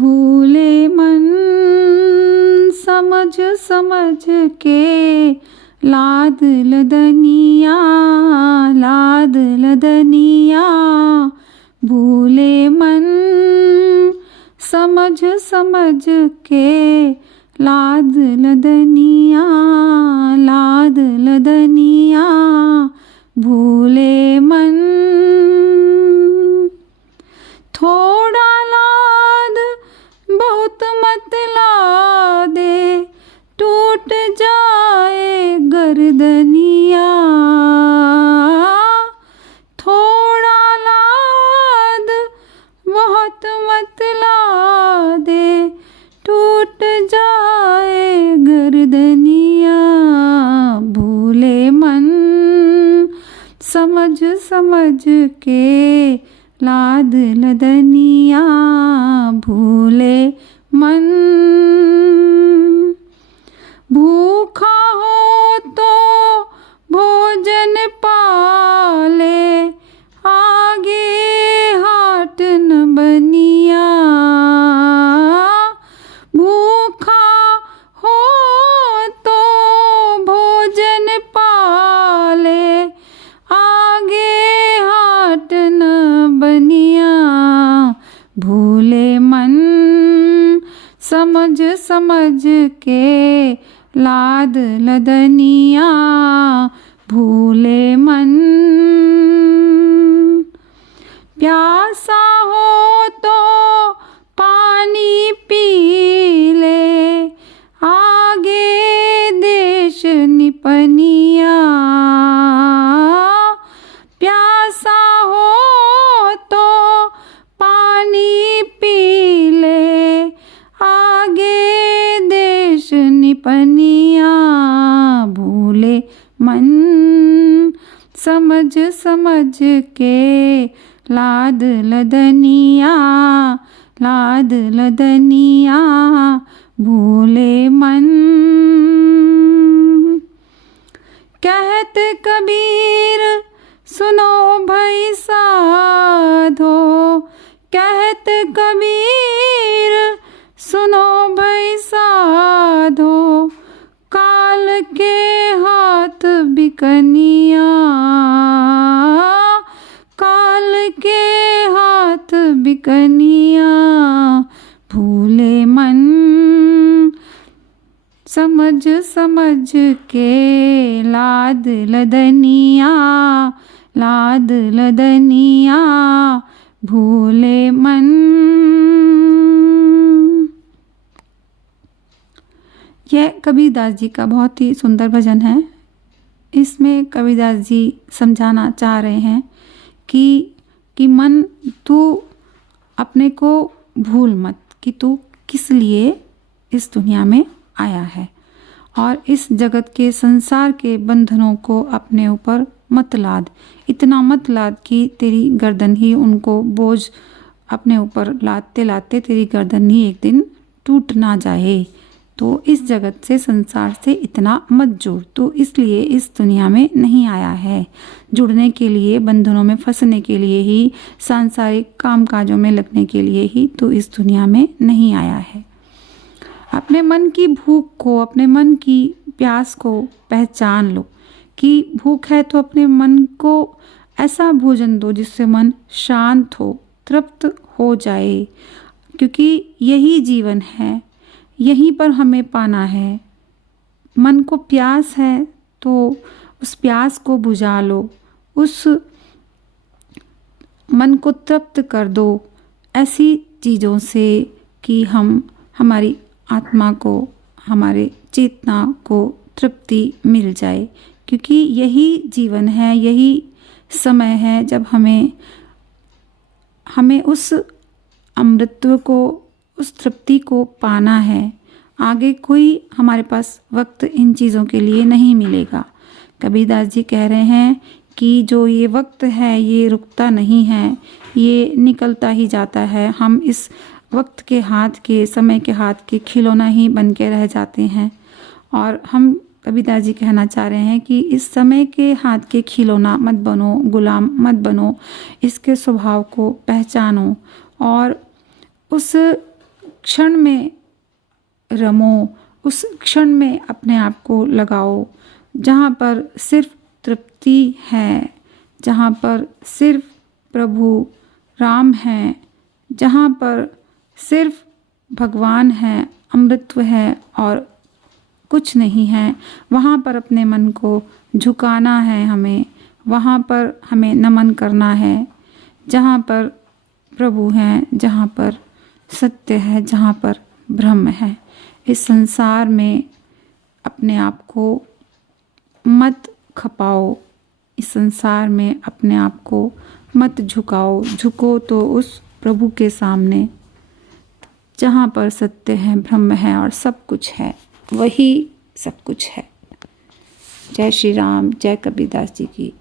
भूले मन समझ समझ के लाद लदनिया भूले मन समझ समझ के लाद लदनिया भूले मन। थोड़ा लाद बहुत मत लादे टूट जाए गर्दनिया। थोड़ा लाद बहुत मत लादे टूट जाए गर्दनिया। भूले मन समझ समझ के लाद लदनिया भूले मन। भूखा हो तो भोजन पाले आगे हाट न बनिया। भूखा हो तो भोजन पाले आगे हाट न बनिया। भूले मन समझ समझ के लाद लदनिया भूले मन। प्यासा हो तो पानी पी ले आगे देश निपनिया। प्यासा हो तो पानी पी ले आगे देश निपनिया। भूले मन समझ समझ के लाद लदनिया भूले मन। कहत कबीर सुनो भई साधो, कहत कबीर सुनो भई साधो, काल के हाथ बिकनिया। काल के हाथ बिकनिया। भूले मन समझ समझ के लाद लदनिया भूले मन। यह कबीरदास जी का बहुत ही सुंदर भजन है। इसमें कबीरदास जी समझाना चाह रहे हैं कि मन तू अपने को भूल मत कि तू किस लिए इस दुनिया में आया है, और इस जगत के संसार के बंधनों को अपने ऊपर मत लाद। इतना मत लाद कि तेरी गर्दन ही उनको बोझ अपने ऊपर लादते लादते तेरी गर्दन ही एक दिन टूट ना जाए। तो इस जगत से संसार से इतना मत जुड़। तो इसलिए इस दुनिया में नहीं आया है। जुड़ने के लिए, बंधनों में फंसने के लिए ही, सांसारिक कामकाजों में लगने के लिए ही तो इस दुनिया में नहीं आया है। अपने मन की भूख को, अपने मन की प्यास को पहचान लो कि भूख है तो अपने मन को ऐसा भोजन दो जिससे मन शांत हो, तृप्त हो जाए, क्योंकि यही जीवन है, यहीं पर हमें पाना है। मन को प्यास है तो उस प्यास को बुझा लो, उस मन को तृप्त कर दो ऐसी चीज़ों से कि हमारी आत्मा को, हमारे चेतना को तृप्ति मिल जाए। क्योंकि यही जीवन है, यही समय है जब हमें उस अमृतत्व को, उस तृप्ति को पाना है। आगे कोई हमारे पास वक्त इन चीज़ों के लिए नहीं मिलेगा। कबीरदास जी कह रहे हैं कि जो ये वक्त है ये रुकता नहीं है, ये निकलता ही जाता है। हम इस वक्त के हाथ के, समय के हाथ के खिलौना ही बन के रह जाते हैं। और हम कबीरदास जी कहना चाह रहे हैं कि इस समय के हाथ के खिलौना मत बनो, गुलाम मत बनो, इसके स्वभाव को पहचानो और उस क्षण में रमो, उस क्षण में अपने आप को लगाओ जहाँ पर सिर्फ तृप्ति है, जहाँ पर सिर्फ प्रभु राम हैं, जहाँ पर सिर्फ भगवान है, अमृतत्व है और कुछ नहीं है। वहाँ पर अपने मन को झुकाना है हमें, वहाँ पर हमें नमन करना है, जहाँ पर प्रभु हैं, जहाँ पर सत्य है, जहाँ पर ब्रह्म है। इस संसार में अपने आप को मत खपाओ, इस संसार में अपने आप को मत झुकाओ। झुको तो उस प्रभु के सामने जहाँ पर सत्य है, ब्रह्म है और सब कुछ है, वही सब कुछ है। जय श्री राम, जय कबीरदास जी की।